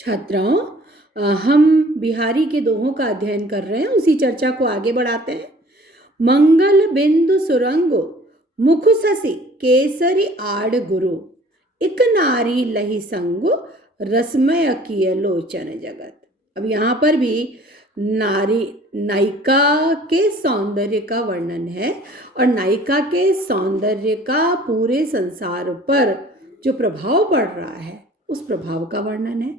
छात्राओं, हम बिहारी के दोहों का अध्ययन कर रहे हैं। उसी चर्चा को आगे बढ़ाते हैं। मंगल बिंदु सुरंगो मुख ससी केसरी आड़ गुरु इक नारी लही संगो रसमय किय लोचन जगत। अब यहाँ पर भी नारी नायिका के सौंदर्य का वर्णन है और नायिका के सौंदर्य का पूरे संसार पर जो प्रभाव पड़ रहा है उस प्रभाव का वर्णन है।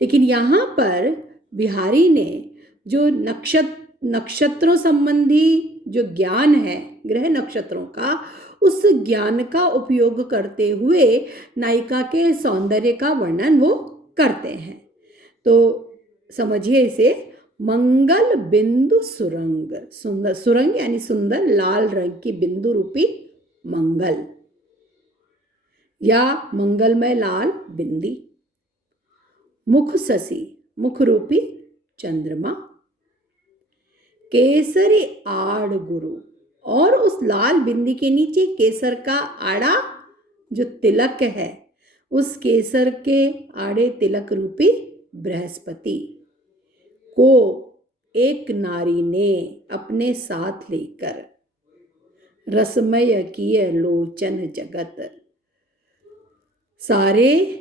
लेकिन यहाँ पर बिहारी ने जो नक्षत्रों संबंधी जो ज्ञान है, ग्रह नक्षत्रों का, उस ज्ञान का उपयोग करते हुए नायिका के सौंदर्य का वर्णन वो करते हैं। तो समझिए इसे, मंगल बिंदु सुरंग, सुंदर सुरंग यानी सुंदर लाल रंग की बिंदु रूपी मंगल या मंगलमय लाल बिंदी। मुख ससी, मुख रूपी चंद्रमा। केसरी आड़ गुरु, और उस लाल बिंदी के नीचे केसर का आड़ा जो तिलक है, उस केसर के आड़े तिलक रूपी बृहस्पति को एक नारी ने अपने साथ लेकर रसमय किए लोचन जगत, सारे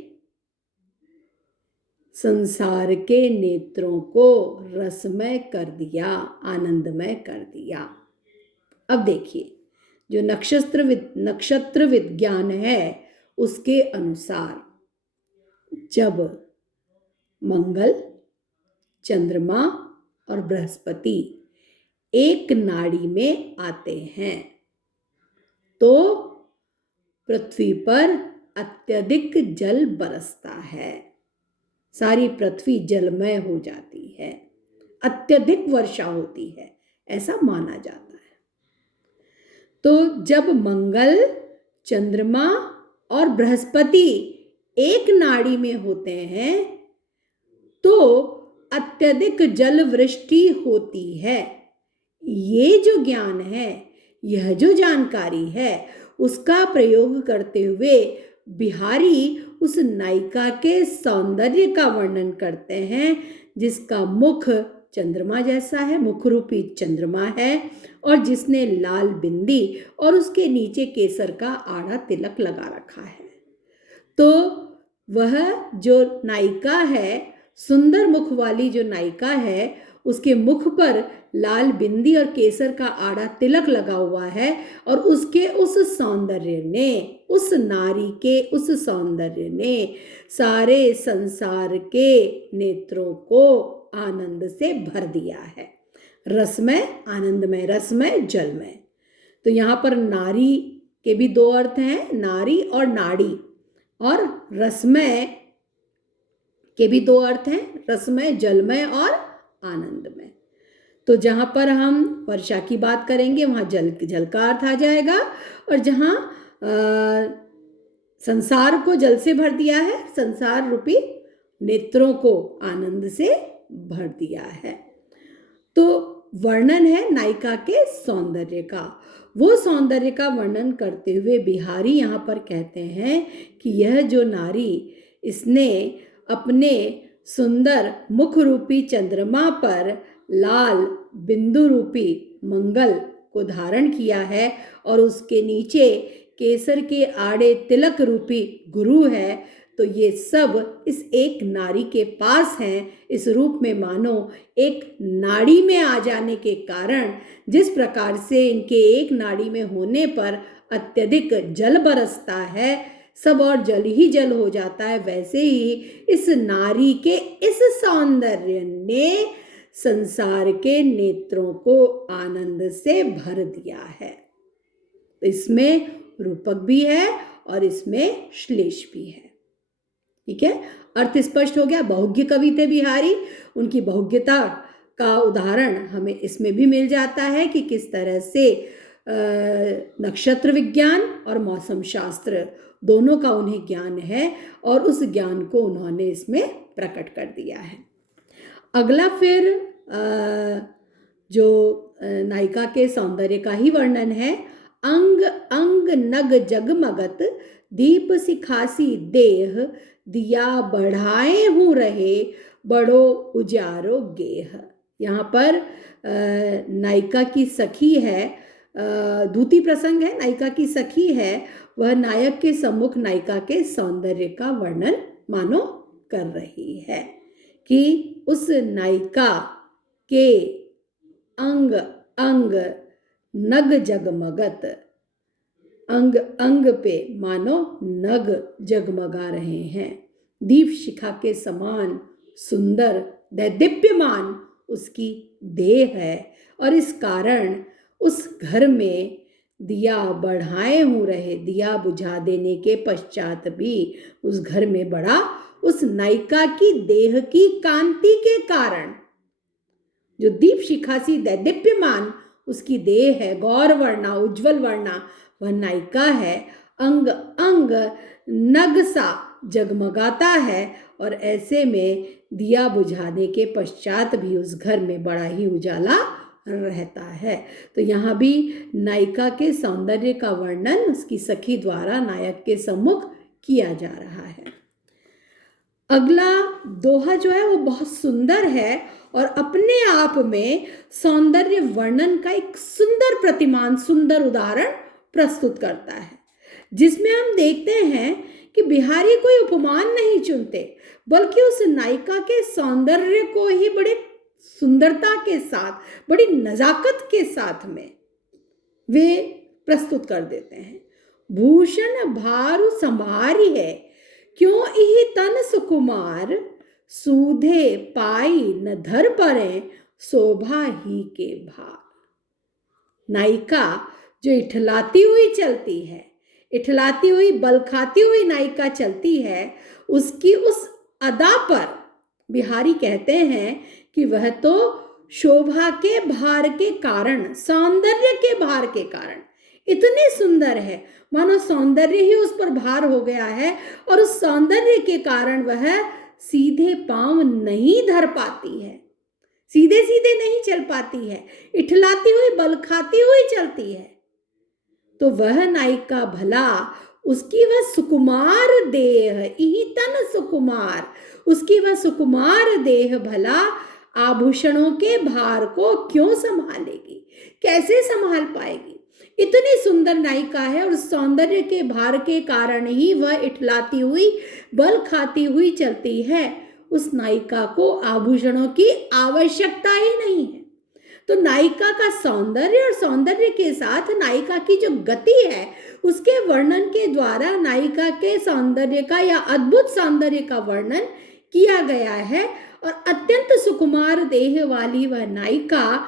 संसार के नेत्रों को रसमय कर दिया, आनंदमय कर दिया। अब देखिए, जो नक्षत्र विज्ञान है उसके अनुसार जब मंगल, चंद्रमा और बृहस्पति एक नाड़ी में आते हैं तो पृथ्वी पर अत्यधिक जल बरसता है, सारी पृथ्वी जलमय हो जाती है, अत्यधिक वर्षा होती है, ऐसा माना जाता है। तो जब मंगल, चंद्रमा और बृहस्पति एक नाड़ी में होते हैं तो अत्यधिक जल वृष्टि होती है। ये जो ज्ञान है, यह जो जानकारी है, उसका प्रयोग करते हुए बिहारी उस नायिका के सौंदर्य का वर्णन करते हैं जिसका मुख चंद्रमा जैसा है, मुख रूपी चंद्रमा है, और जिसने लाल बिंदी और उसके नीचे केसर का आड़ा तिलक लगा रखा है। तो वह जो नायिका है, सुंदर मुख वाली जो नायिका है, उसके मुख पर लाल बिंदी और केसर का आड़ा तिलक लगा हुआ है और उसके उस सौंदर्य ने, उस नारी के उस सौंदर्य ने सारे संसार के नेत्रों को आनंद से भर दिया है। रसमय, आनंदमय, रसमय, जलमय। तो यहाँ पर नारी के भी दो अर्थ हैं, नारी और नाड़ी, और रसमय के भी दो अर्थ हैं, रसमय, जलमय और आनंदमय। तो जहाँ पर हम वर्षा की बात करेंगे वहाँ जल का अर्थ आ जाएगा, और जहाँ संसार को जल से भर दिया है, संसार रूपी नेत्रों को आनंद से भर दिया है। तो वर्णन है नायिका के सौंदर्य का। वो सौंदर्य का वर्णन करते हुए बिहारी यहाँ पर कहते हैं कि यह जो नारी, इसने अपने सुंदर मुख रूपी चंद्रमा पर लाल बिंदु रूपी मंगल को धारण किया है और उसके नीचे केसर के आड़े तिलक रूपी गुरु है। तो ये सब इस एक नारी के पास हैं, इस रूप में मानो एक नाड़ी में आ जाने के कारण जिस प्रकार से इनके एक नाड़ी में होने पर अत्यधिक जल बरसता है, सब और जल ही जल हो जाता है, वैसे ही इस नारी के इस सौंदर्य ने संसार के नेत्रों को आनंद से भर दिया है। तो इसमें रूपक भी है और इसमें श्लेष भी है। ठीक है, अर्थ स्पष्ट हो गया। बहुज्ञ कवि थे बिहारी, उनकी बहुज्ञता का उदाहरण हमें इसमें भी मिल जाता है कि किस तरह से नक्षत्र विज्ञान और मौसम शास्त्र दोनों का उन्हें ज्ञान है और उस ज्ञान को उन्होंने इसमें प्रकट कर दिया है। अगला फिर जो नायिका के सौंदर्य का ही वर्णन है। अंग अंग नग जगमगत दीप सिखासी देह दिया बढ़ाए हूँ रहे, बड़ो उजारो गेह। यहाँ पर नायिका की सखी है, दूती प्रसंग है, नायिका की सखी है, वह नायक के सम्मुख नायिका के सौंदर्य का वर्णन मानो कर रही है कि उस नायिका के अंग अंग नग जगमगत, अंग अंग पे मानो नग जगमगा रहे हैं। दीप शिखा के समान सुंदर दैदीप्यमान उसकी देह है, और इस कारण उस घर में दिया बढ़ाए हूँ रहे, दिया बुझा देने के पश्चात भी उस घर में बड़ा, उस नायिका की देह की कांति के कारण, जो दीप शिखा सी दैदीप्यमान उसकी देह है, गौर वर्णा उज्जवल वर्णा वह नायिका है, अंग अंग नग सा जगमगाता है, और ऐसे में दिया बुझाने के पश्चात भी उस घर में बड़ा ही उजाला रहता है। तो यहाँ भी नायिका के सौंदर्य का वर्णन उसकी सखी द्वारा नायक के सम्मुख किया जा रहा है। अगला दोहा जो है वो बहुत सुंदर है और अपने आप में सौंदर्य वर्णन का एक सुंदर प्रतिमान, सुंदर उदाहरण प्रस्तुत करता है, जिसमें हम देखते हैं कि बिहारी कोई उपमान नहीं चुनते, बल्कि उस नायिका के सौंदर्य को ही बड़े सुंदरता के साथ, बड़ी नजाकत के साथ में वे प्रस्तुत कर देते हैं। भूषण भारु संभारी है, क्यों इहि तन सुकुमार, सूधे पाई न धर परे, शोभा ही के भार। नायिका जो इठलाती हुई चलती है, इठलाती हुई बल खाती हुई नायिका चलती है, उसकी उस अदा पर बिहारी कहते हैं कि वह तो शोभा के भार के कारण, सौंदर्य के भार के कारण इतनी सुंदर है, मानो सौंदर्य ही उस पर भार हो गया है, और उस सौंदर्य के कारण वह सीधे पांव नहीं धर पाती है, सीधे सीधे नहीं चल पाती है, इठलाती हुई बल खाती हुई चलती है। तो वह नायिका भला, उसकी वह सुकुमार देह, इही तन सुकुमार, उसकी वह सुकुमार देह भला आभूषणों के भार को क्यों संभालेगी, कैसे संभाल पाएगी। इतनी सुंदर नायिका है और सौंदर्य के भार के कारण ही वह इठलाती हुई बल खाती हुई चलती है। उस नायिका को आभूषणों की आवश्यकता ही नहीं है। तो नायिका का सौंदर्य और सौंदर्य के साथ नायिका की जो गति है, उसके वर्णन के द्वारा नायिका के सौंदर्य का या अद्भुत सौंदर्य का वर्णन किया गया है। और अत्यंत सुकुमार देह वाली वह नायिका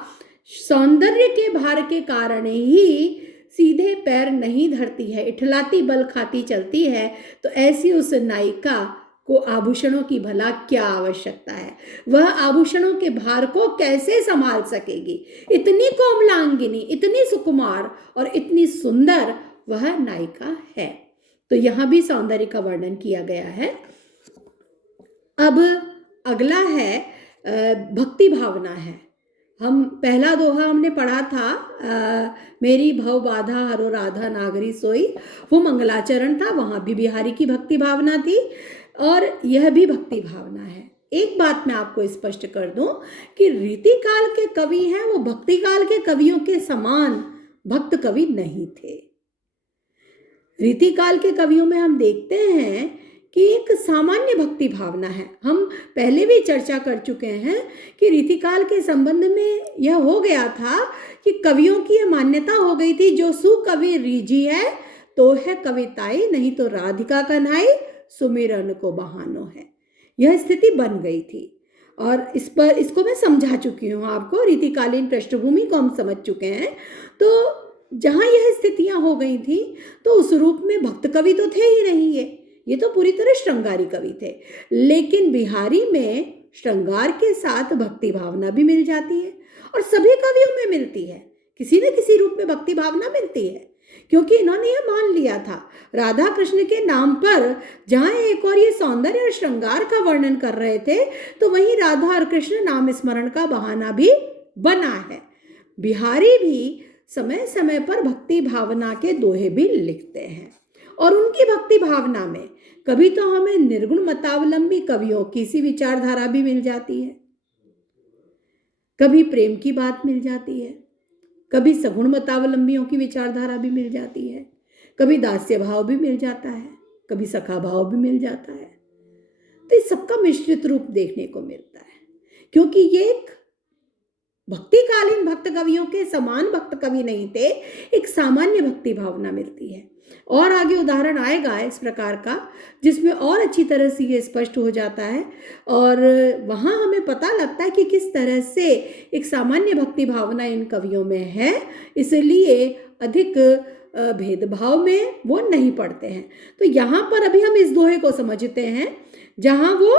सौंदर्य के भार के कारण ही सीधे पैर नहीं धरती है, इठलाती बल खाती चलती है। तो ऐसी उस नायिका को आभूषणों की भला क्या आवश्यकता है, वह आभूषणों के भार को कैसे संभाल सकेगी। इतनी कोमलांगिनी, इतनी सुकुमार और इतनी सुंदर वह नायिका है। तो यहाँ भी सौंदर्य का वर्णन किया गया है। अब अगला है भक्ति भावना है। हम पहला दोहा हमने पढ़ा था, मेरी भव बाधा हरो राधा नागरी सोई, वो मंगलाचरण था, वहाँ भी बिहारी की भक्ति भावना थी और यह भी भक्ति भावना है। एक बात मैं आपको स्पष्ट कर दूं कि रीतिकाल के कवि हैं वो भक्ति काल के कवियों के समान भक्त कवि नहीं थे। रीतिकाल के कवियों में हम देखते हैं कि एक सामान्य भक्ति भावना है। हम पहले भी चर्चा कर चुके हैं कि रीतिकाल के संबंध में यह हो गया था कि कवियों की यह मान्यता हो गई थी, जो सुकवि रीझी है तो है कविताई, नहीं तो राधिका कन्हाई सुमिरन को बहानो है। यह स्थिति बन गई थी और इसको मैं समझा चुकी हूँ आपको, रीतिकालीन पृष्ठभूमि को हम समझ चुके हैं। तो जहाँ यह स्थितियाँ हो गई थी तो उस रूप में भक्त कवि तो थे ही नहीं, ये तो पूरी तरह श्रृंगारी कवि थे। लेकिन बिहारी में श्रृंगार के साथ भक्ति भावना भी मिल जाती है और सभी कवियों में मिलती है, किसी न किसी रूप में भक्ति भावना मिलती है, क्योंकि इन्होंने यह मान लिया था राधा कृष्ण के नाम पर जहाँ एक और ये सौंदर्य और श्रृंगार का वर्णन कर रहे थे, तो वहीं राधा और कृष्ण नाम स्मरण का बहाना भी बना है। बिहारी भी समय समय पर भक्ति भावना के दोहे भी लिखते हैं और उनकी भक्ति भावना में कभी तो हमें निर्गुण मतावलंबी कवियों की सी विचारधारा भी मिल जाती है, कभी प्रेम की बात मिल जाती है, कभी सगुण मतावलंबियों की विचारधारा भी मिल जाती है, कभी दास्य भाव भी मिल जाता है, कभी सखा भाव भी मिल जाता है। तो इस सबका मिश्रित रूप देखने को मिलता है, क्योंकि ये एक भक्तिकालीन भक्त कवियों के समान भक्त कवि नहीं थे, एक सामान्य भक्ति भावना मिलती है। और आगे उदाहरण आएगा इस प्रकार का जिसमें और अच्छी तरह से ये स्पष्ट हो जाता है और वहाँ हमें पता लगता है कि किस तरह से एक सामान्य भक्ति भावना इन कवियों में है, इसलिए अधिक भेदभाव में वो नहीं पड़ते हैं। तो यहाँ पर अभी हम इस दोहे को समझते हैं जहाँ वो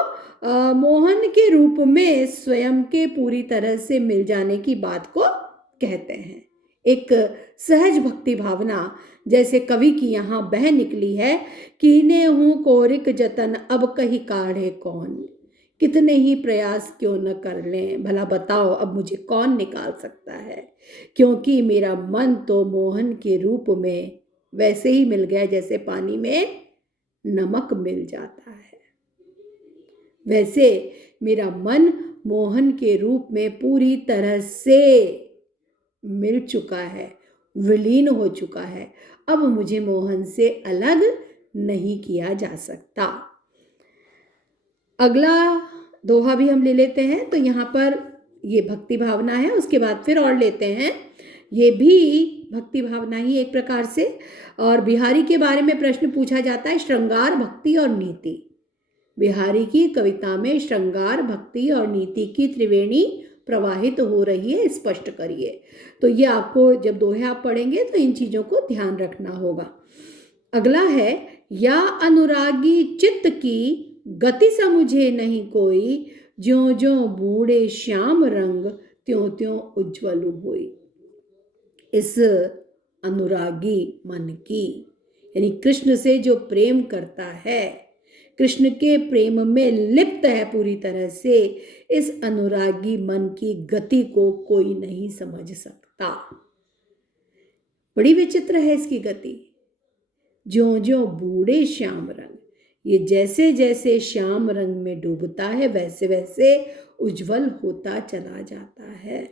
मोहन के रूप में स्वयं के पूरी तरह से मिल जाने की बात को कहते हैं। एक सहज भक्ति भावना जैसे कवि की यहाँ बह निकली है, कीने हूँ कोरिक जतन अब कहीं काढ़े कौन, कितने ही प्रयास क्यों न कर लें, भला बताओ अब मुझे कौन निकाल सकता है, क्योंकि मेरा मन तो मोहन के रूप में वैसे ही मिल गया जैसे पानी में नमक मिल जाता है। वैसे मेरा मन मोहन के रूप में पूरी तरह से मिल चुका है, विलीन हो चुका है, अब मुझे मोहन से अलग नहीं किया जा सकता। अगला दोहा भी हम ले लेते हैं। तो यहाँ पर ये भक्ति भावना है, उसके बाद फिर और लेते हैं, ये भी भक्ति भावना ही एक प्रकार से। और बिहारी के बारे में प्रश्न पूछा जाता है, श्रृंगार भक्ति और नीति। बिहारी की कविता में श्रृंगार भक्ति और नीति की त्रिवेणी प्रवाहित हो रही है, स्पष्ट करिए। तो ये आपको जब दोहे आप पढ़ेंगे तो इन चीज़ों को ध्यान रखना होगा। अगला है, या अनुरागी चित्त की गति समझे नहीं कोई, ज्यों ज्यों बूढ़े श्याम रंग त्यों त्यों उज्ज्वल होई। इस अनुरागी मन की यानी कृष्ण से जो प्रेम करता है, कृष्ण के प्रेम में लिप्त है पूरी तरह से, इस अनुरागी मन की गति को कोई नहीं समझ सकता। बड़ी विचित्र है इसकी गति। ज्यों ज्यों बूढ़े श्याम रंग, ये जैसे जैसे श्याम रंग में डूबता है वैसे वैसे उज्जवल होता चला जाता है।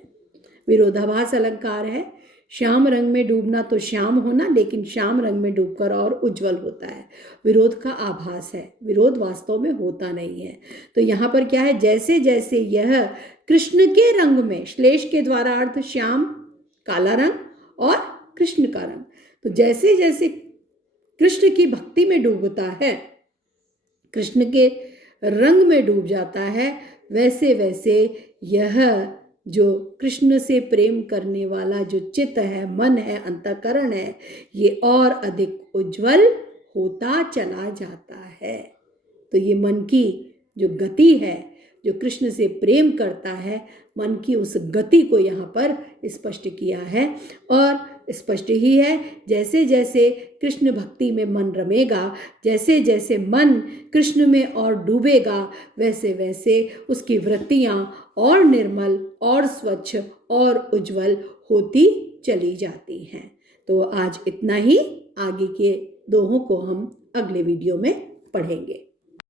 विरोधाभास अलंकार है, श्याम रंग में डूबना तो श्याम होना, लेकिन श्याम रंग में डूबकर और उज्जवल होता है। विरोध का आभास है, विरोध वास्तव में होता नहीं है। तो यहाँ पर क्या है, जैसे जैसे यह कृष्ण के रंग में, श्लेष के द्वारा अर्थ श्याम काला रंग और कृष्ण का रंग, तो जैसे जैसे कृष्ण की भक्ति में डूबता है, कृष्ण के रंग में डूब जाता है, वैसे वैसे यह जो कृष्ण से प्रेम करने वाला जो चित्त है, मन है, अंतःकरण है, ये और अधिक उज्जवल होता चला जाता है। तो ये मन की जो गति है, जो कृष्ण से प्रेम करता है, मन की उस गति को यहाँ पर स्पष्ट किया है। और स्पष्ट ही है, जैसे जैसे कृष्ण भक्ति में मन रमेगा, जैसे जैसे मन कृष्ण में और डूबेगा, वैसे वैसे उसकी वृत्तियाँ और निर्मल और स्वच्छ और उज्जवल होती चली जाती हैं। तो आज इतना ही, आगे के दोहों को हम अगले वीडियो में पढ़ेंगे।